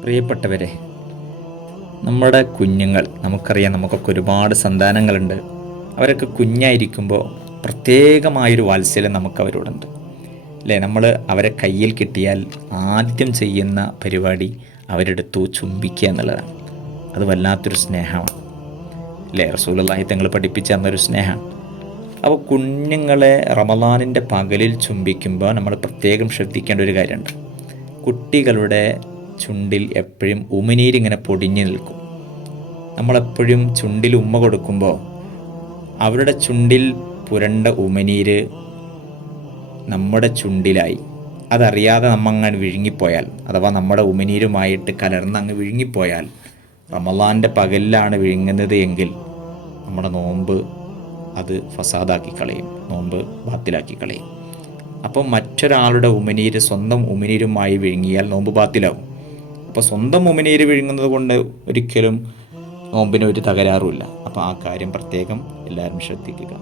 പ്രിയപ്പെട്ടവരെ, നമ്മുടെ കുഞ്ഞുങ്ങൾ, നമുക്കറിയാം, നമുക്കൊക്കെ ഒരുപാട് സന്താനങ്ങളുണ്ട്. അവരൊക്കെ കുഞ്ഞായിരിക്കുമ്പോൾ പ്രത്യേകമായൊരു വാത്സല്യം നമുക്കവരോടുണ്ട് അല്ലേ? നമ്മൾ അവരെ കയ്യിൽ കിട്ടിയാൽ ആദ്യം ചെയ്യുന്ന പരിപാടി അവരെടുത്തു ചുംബിക്കുക എന്നുള്ളതാണ്. അത് വല്ലാത്തൊരു സ്നേഹമാണ് അല്ലേ? റസൂലുള്ളാഹി തങ്ങൾ പഠിപ്പിച്ച തന്നൊരു സ്നേഹമാണ്. അപ്പോൾ കുഞ്ഞുങ്ങളെ റമളാനിൻ്റെ പകലിൽ ചുംബിക്കുമ്പോൾ നമ്മൾ പ്രത്യേകം ശ്രദ്ധിക്കേണ്ട ഒരു കാര്യമുണ്ട്. കുട്ടികളുടെ ചുണ്ടിൽ എപ്പോഴും ഉമിനീരിങ്ങനെ പൊടിഞ്ഞു നിൽക്കും. നമ്മളെപ്പോഴും ചുണ്ടിൽ ഉമ്മ കൊടുക്കുമ്പോൾ അവരുടെ ചുണ്ടിൽ പുരണ്ട ഉമിനീര് നമ്മുടെ ചുണ്ടിലായി അതറിയാതെ നമ്മങ്ങനെ വിഴുങ്ങിപ്പോയാൽ, അഥവാ നമ്മുടെ ഉമിനീരുമായിട്ട് കലർന്ന് അങ്ങ് വിഴുങ്ങിപ്പോയാൽ, റമളാൻ്റെ പകലിലാണ് വിഴുങ്ങുന്നത് എങ്കിൽ നമ്മുടെ നോമ്പ് അത് ഫസാദാക്കി കളയും, നോമ്പ് ബാത്തിലാക്കി കളയും. അപ്പോൾ മറ്റൊരാളുടെ ഉമിനീര് സ്വന്തം ഉമിനീരുമായി വിഴുങ്ങിയാൽ നോമ്പ് ബാത്തിലാവും. അപ്പോൾ സ്വന്തം ഉമിനീര് വിഴുങ്ങുന്നത് കൊണ്ട് ഒരിക്കലും നോമ്പിന് ഒരു തകരാറുമില്ല. അപ്പോൾ ആ കാര്യം പ്രത്യേകം എല്ലാവരും ശ്രദ്ധിക്കുക.